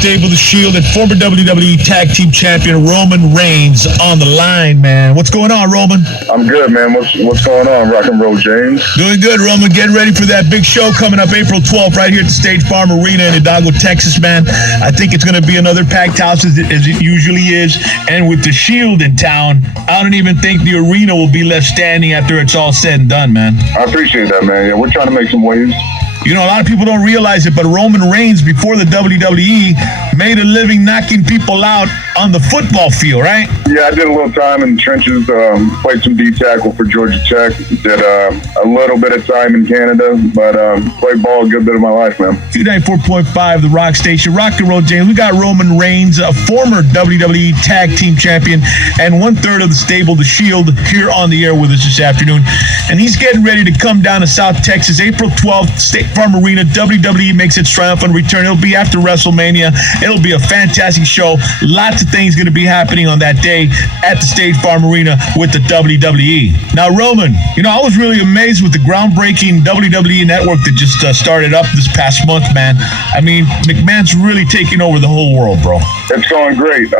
stable, the Shield, and former WWE Tag Team Champion Roman Reigns on the line, man. What's going on, Roman? I'm good, man. What's going on, Rock and Roll James? Doing good, Roman. Getting ready for that big show coming up April 12th right here at the State Farm Arena in Hidalgo, Texas, man. I think it's going to be another packed house as it usually is. And with the Shield in town, I don't even think the arena will be left standing after it's all said and done, man. I appreciate that, man. Yeah, we're trying to make some waves. You know, a lot of people don't realize it, but Roman Reigns, before the WWE, made a living knocking people out on the football field, right? Yeah, I did a little time in the trenches, played some D-tackle for Georgia Tech, did a little bit of time in Canada, but played ball a good bit of my life, man. 294.5, The Rock Station, Rock and Roll James. We got Roman Reigns, a former WWE Tag Team Champion, and 1/3 of the stable, the Shield, here on the air with us this afternoon. And he's getting ready to come down to South Texas, April 12th, State Farm Arena. WWE makes its triumphant return. It'll be after WrestleMania. It'll be a fantastic show. Lots of things going to be happening on that day at the State Farm Arena with the WWE. Now, Roman, you know, I was really amazed with the groundbreaking WWE network that just started up this past month, man. I mean, McMahon's really taking over the whole world, bro. It's going great.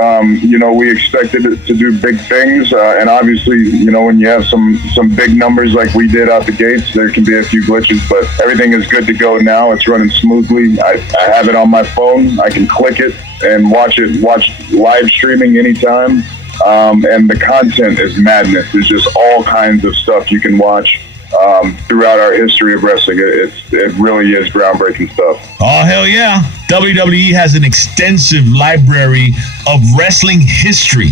You know, we expected it to do big things, and obviously, you know, when you have some big numbers like we did out the gates, there can be a few glitches, but everything is good to go now. It's running smoothly. I have it on my phone. I can click it and watch live streaming anytime. And the content is madness. There's just all kinds of stuff you can watch throughout our history of wrestling. It really is groundbreaking stuff. Oh, hell yeah. WWE has an extensive library of wrestling history.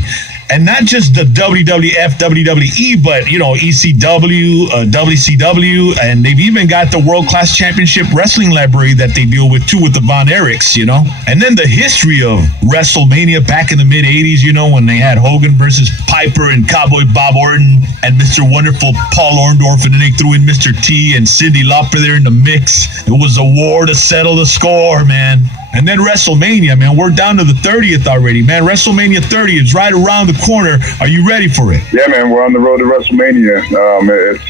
And not just the WWF, WWE, but, you know, ECW, WCW, and they've even got the World Class Championship Wrestling Library that they deal with, too, with the Von Erichs, you know. And then the history of WrestleMania back in the mid-'80s, you know, when they had Hogan versus Piper and Cowboy Bob Orton and Mr. Wonderful Paul Orndorff, and then they threw in Mr. T and Cyndi Lauper there in the mix. It was a war to settle the score, man. And then WrestleMania, man, we're down to the 30th already, man. WrestleMania 30 is right around the corner. Are you ready for it? Yeah, man, we're on the road to WrestleMania.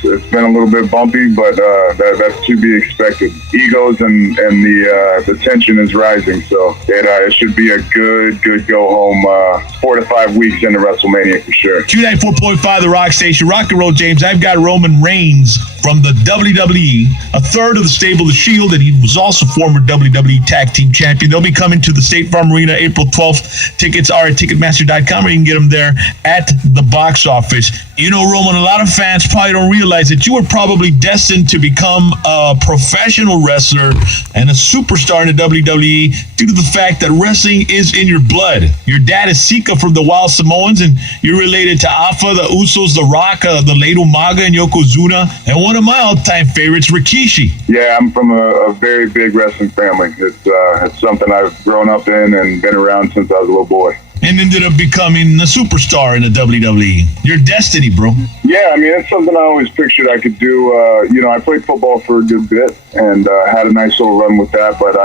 It's been a little bit bumpy, but that's to be expected. Egos and the tension is rising, so it should be a good go home 4 to 5 weeks into WrestleMania for sure. 294.5, The Rock Station, Rock and Roll James. I've got Roman Reigns from the WWE, 1/3 of the stable, the Shield, and he was also former WWE Tag Team Champion. They'll be coming to the State Farm Arena April 12th. Tickets are at Ticketmaster.com, or you can get them there at the box office. You know, Roman, a lot of fans probably don't realize that you were probably destined to become a professional wrestler and a superstar in the WWE due to the fact that wrestling is in your blood. Your dad is Sika from the Wild Samoans, and you're related to Alpha, the Usos, The Rock, the late Umaga, and Yokozuna, and one of my all-time favorites, Rikishi. Yeah, I'm from a very big wrestling family. It's something I've grown up in and been around since I was a little boy. And ended up becoming a superstar in the WWE. Your destiny, bro. Yeah, I mean, it's something I always pictured I could do. You know, I played football for a good bit and had a nice little run with that. But,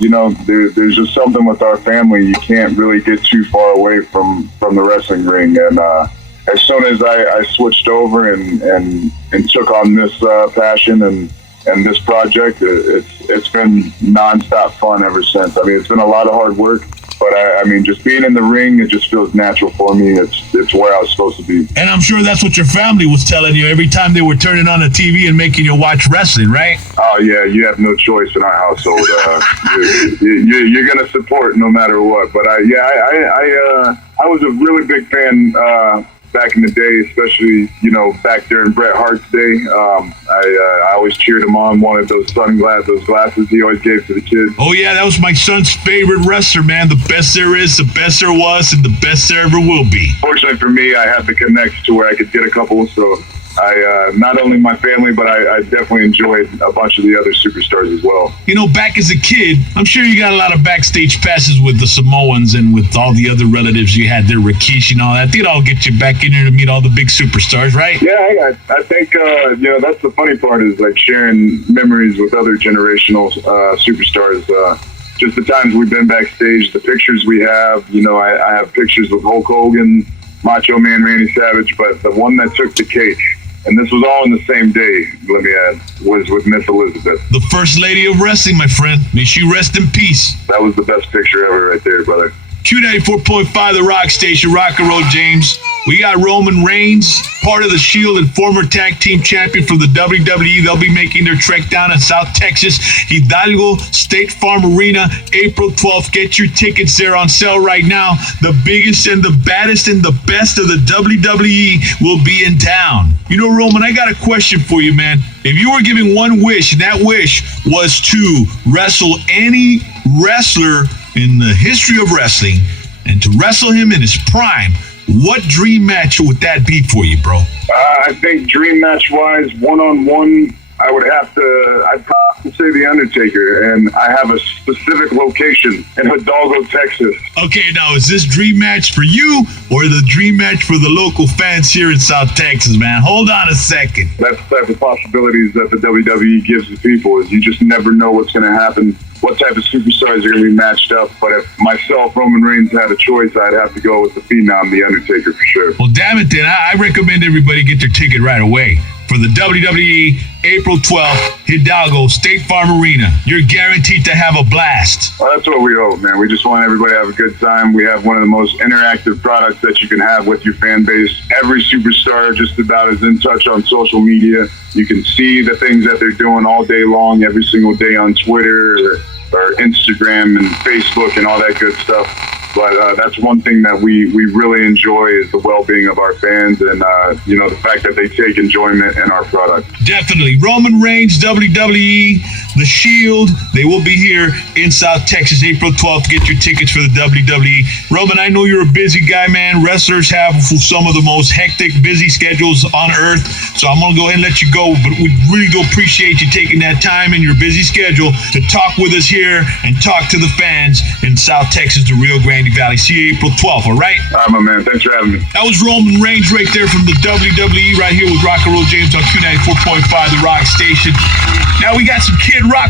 you know, there's just something with our family. You can't really get too far away from the wrestling ring. And as soon as I switched over and took on this passion and this project, it's been nonstop fun ever since. I mean, it's been a lot of hard work. But I mean, just being in the ring, it just feels natural for me. It's where I was supposed to be. And I'm sure that's what your family was telling you every time they were turning on the TV and making you watch wrestling, right? Oh yeah, you have no choice in our household. You're gonna support no matter what. But I was a really big fan back in the day, especially, you know, back during Bret Hart's day. I always cheered him on, wanted those glasses he always gave to the kids. Oh yeah, that was my son's favorite wrestler, man. The best there is, the best there was, and the best there ever will be. Fortunately for me, I had the connects to where I could get a couple, so I not only my family, but I definitely enjoyed a bunch of the other superstars as well. You know, back as a kid, I'm sure you got a lot of backstage passes with the Samoans and with all the other relatives you had there, Rikishi and all that. They'd all get you back in there to meet all the big superstars, right? Yeah, I think, you know, that's the funny part is like sharing memories with other generational superstars. Just the times we've been backstage, the pictures we have, you know, I have pictures with Hulk Hogan, Macho Man Randy Savage, but the one that took the cake And this was all in the same day, let me add, was with Miss Elizabeth. The first lady of wrestling, my friend. May she rest in peace. That was the best picture ever right there, brother. Q94.5, the Rock Station, Rock and Roll James. We got Roman Reigns, part of the Shield and former tag team champion from the WWE. They'll be making their trek down in South Texas, Hidalgo State Farm Arena, April 12th. Get your tickets there on sale right now. The biggest and the baddest and the best of the WWE will be in town. You know, Roman, I got a question for you, man. If you were giving one wish, and that wish was to wrestle any wrestler in the history of wrestling and to wrestle him in his prime, what dream match would that be for you, bro? I think dream match wise, one-on-one, I'd have to say The Undertaker, and I have a specific location in Hidalgo, Texas. Okay, now is this dream match for you or the dream match for the local fans here in South Texas, man? Hold on a second. That's the type of possibilities that the WWE gives the people, is you just never know what's going to happen, what type of superstars are going to be matched up. But if myself, Roman Reigns, had a choice, I'd have to go with the Phenom, The Undertaker, for sure. Well, damn it, then. I recommend everybody get their ticket right away. For the WWE, April 12th, Hidalgo State Farm Arena. You're guaranteed to have a blast. Well, that's what we hope, man. We just want everybody to have a good time. We have one of the most interactive products that you can have with your fan base. Every superstar just about is in touch on social media. You can see the things that they're doing all day long, every single day on Twitter or Instagram and Facebook and all that good stuff. But that's one thing that we really enjoy is the well-being of our fans and, the fact that they take enjoyment in our product. Definitely. Roman Reigns, WWE, The Shield, they will be here in South Texas, April 12th. Get your tickets for the WWE. Roman, I know you're a busy guy, man. Wrestlers have some of the most hectic, busy schedules on earth. So I'm going to go ahead and let you go. But we really do appreciate you taking that time in your busy schedule to talk with us here and talk to the fans in South Texas, the Rio Grande Valley. See you April 12th, all right? All right, my man. Thanks for having me. That was Roman Reigns right there from the WWE right here with Rock and Roll James on Q94.5, the Rock Station. Now we got some Kid Rock